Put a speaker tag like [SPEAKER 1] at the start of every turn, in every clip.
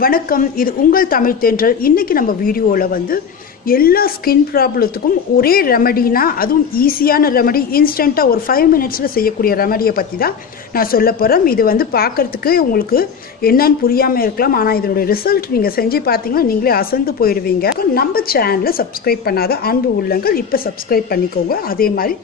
[SPEAKER 1] வணக்கம். இது உங்கள் தமிழ் தென்றல். இன்றைக்கி நம்ம வீடியோவில் வந்து எல்லா ஸ்கின் ப்ராப்ளத்துக்கும் ஒரே ரெமடினா அதுவும் ஈஸியான ரெமடி இன்ஸ்டண்ட்டாக ஒரு ஃபைவ் மினிட்ஸில் செய்யக்கூடிய ரெமடியை பற்றி தான் நான் சொல்ல போகிறேன் இது வந்து பார்க்குறதுக்கு உங்களுக்கு என்னன்னு புரியாமல் இருக்கலாம். ஆனால் இதனுடைய ரிசல்ட் நீங்கள் செஞ்சு பார்த்தீங்கன்னா நீங்களே அசந்து போயிடுவீங்க. நம்ம சேனலை சப்ஸ்கிரைப் பண்ணாத அன்பு உள்ளங்கள் இப்போ சப்ஸ்கிரைப் பண்ணிக்கோங்க. அதே மாதிரி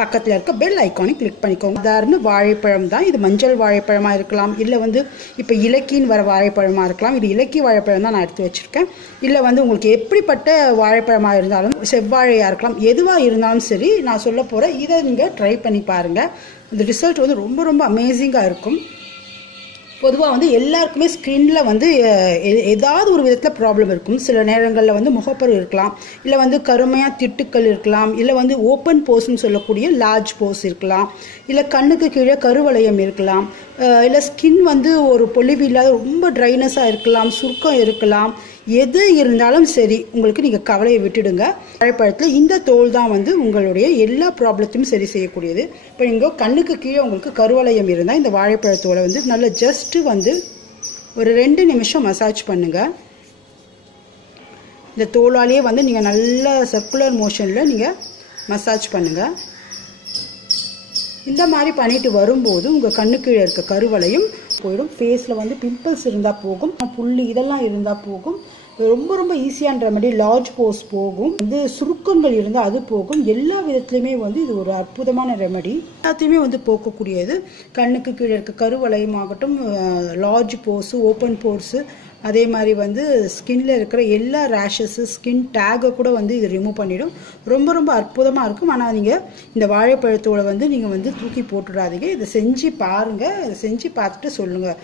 [SPEAKER 1] பக்கத்தில் இருக்க பெல் ஐக்கானை கிளிக் பண்ணிக்கோங்க. சாதாரண வாழைப்பழம் தான். இது மஞ்சள் வாழைப்பழமாக இருக்கலாம். இல்லை வந்து இப்போ இலக்கின்னு வர வாழைப்பழமாக இருக்கலாம். இது இலக்கி வாழைப்பழம் தான் நான் எடுத்து வச்சுருக்கேன். இல்லை வந்து உங்களுக்கு எப்படிப்பட்ட வாழைப்பழமாக இருந்தாலும் செவ்வாழையாக இருக்கலாம் எதுவாக இருந்தாலும் சரி நான் சொல்ல போகிறேன் இதை நீங்கள் ட்ரை பண்ணி பாருங்கள் இந்த ரிசல்ட் வந்து ரொம்ப ரொம்ப அமேசிங்காக இருக்கும். பொதுவாக வந்து எல்லாருக்குமே ஸ்கின்ல வந்து எ- ஏதாவது ஒரு விதத்தில் ப்ராப்ளம் இருக்கும். சில நேரங்களில் வந்து முகப்பரு இருக்கலாம். இல்லை வந்து கருமையாக திட்டுக்கள் இருக்கலாம். இல்லை வந்து ஓப்பன் போஸ்ன்னு சொல்லக்கூடிய லார்ஜ் போஸ் இருக்கலாம். இல்லை கண்ணுக்கு கீழே கருவளையம் இருக்கலாம். இல்லை ஸ்கின் வந்து ஒரு பொலிவு இல்லாத ரொம்ப ட்ரைனஸாக இருக்கலாம். சுருக்கம் இருக்கலாம். எது இருந்தாலும் சரி உங்களுக்கு நீங்கள் கவலையை விட்டுடுங்க. வாழைப்பழத்தில் இந்த தோல் தான் வந்து உங்களுடைய எல்லா ப்ராப்ளத்தையும் சரி செய்யக்கூடியது. இப்போ நீங்கள் கண்ணுக்கு கீழே உங்களுக்கு கருவளையம் இருந்தால் இந்த வாழைப்பழத்தோலை வந்து நல்ல ஜஸ்ட்டு வந்து ஒரு ரெண்டு நிமிஷம் மசாஜ் பண்ணுங்கள் இந்த தோலாலேயே வந்து நீங்கள் நல்ல சர்க்குலர் மோஷனில் நீங்கள் மசாஜ் பண்ணுங்கள் இந்த மாதிரி பண்ணிட்டு வரும்போது உங்கள் கண்ணு கீழே இருக்க கருவளையும் போயிடும். ஃபேஸில் வந்து பிம்பிள்ஸ் இருந்தால் போகும். புள்ளி இதெல்லாம் இருந்தால் போகும். ரொம்ப ரொம்ப ஈஸியான ரெமெடி லார்ஜ் போஸ் போகும். வந்து சுருக்கங்கள் இருந்தால் அது போகும். எல்லா விதத்துலையுமே வந்து இது ஒரு அற்புதமான ரெமெடி எல்லாத்தையுமே வந்து போக்கக்கூடியது. கண்ணுக்கு கீழே இருக்க கருவலையும் ஆகட்டும் லார்ஜ் போஸு ஓப்பன் போர்ஸு அதே மாதிரி வந்து ஸ்கின்ல இருக்கிற எல்லா ரேஷஸு ஸ்கின் டேகை கூட வந்து இது ரிமூவ் பண்ணிடும். ரொம்ப ரொம்ப அற்புதமாக இருக்கும். ஆனால் நீங்கள் இந்த வாழைப்பழத்தோட வந்து நீங்கள் வந்து தூக்கி போட்டுடாதீங்க. இதை செஞ்சு பாருங்கள் இதை செஞ்சு பார்த்துட்டு சொல்லுங்கள்